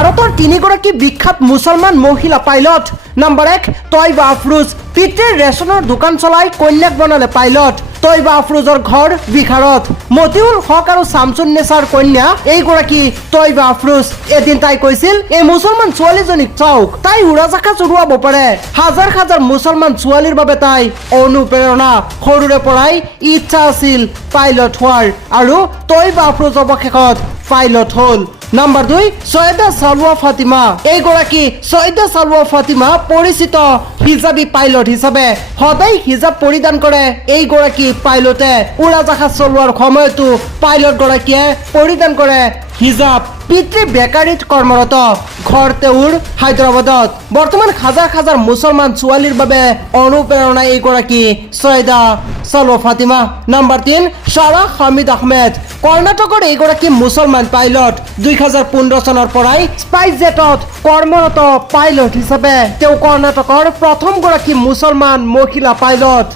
ভাৰতৰ তিনিগৰাকী বিখ্যাত মুছলমান মহিলা পাইলট। নাম্বাৰ 1 তৈবা আফৰোজ। পিতৃৰ ৰেচনৰ দোকান চলাই কন্যাক বনালে পাইলট। তৈবা আফৰোজৰ ঘৰ বিহাৰত। মতিউল হক আৰু শামছুন্নেছাৰ কন্যা এইগৰাকী তৈবা আফৰোজ। এদিন তাই কৈছিল, এই মুছলমান ছোৱালীজনীক চাওক, তাই উৰাজাহাজ উৰুৱাব পাৰে। হাজাৰ হাজাৰ মুছলমান ছোৱালীৰ বাবে তাই অনুপ্ৰেৰণা। সৰুৰে পৰাই ইচ্ছা আছিল পাইলট হোৱাৰ, আৰু তৈবা আফৰোজ অৱশেষত পাইলট হ'ল। নাম্বাৰ 2 সৈয়দা সালৱা ফাতিমা। এইগৰাকী সৈয়দা সালৱা ফাতিমা পৰিচিত হিজাবী পাইলট হিচাপে। সদায় হিজাব পৰিধান কৰে এইগৰাকী পাইলটে। উৰাজাহাজ চলোৱাৰ সময়তো পাইলটগৰাকীয়ে পৰিধান কৰে হিজাব। পিতৃ বেকাৰীত কৰ্মৰত, ঘৰ তেওঁৰ হায়দৰাবাদত। বৰ্তমান হাজাৰ হাজাৰ মুছলমান ছোৱালীৰ বাবে অনুপ্ৰেৰণা এইগৰাকী সৈয়দা সালৱা ফাতিমা। নাম্বাৰ 3 সাৰা হামিদ আহমেদ। কৰ্ণাটকৰ এইগৰাকী মুছলমান পাইলট। 2015 চনৰ পৰাই স্পাইচ জেটত কৰ্মৰত পাইলট হিচাপে তেওঁ কৰ্ণাটকৰ প্ৰথমগৰাকী মুছলমান মহিলা পাইলট।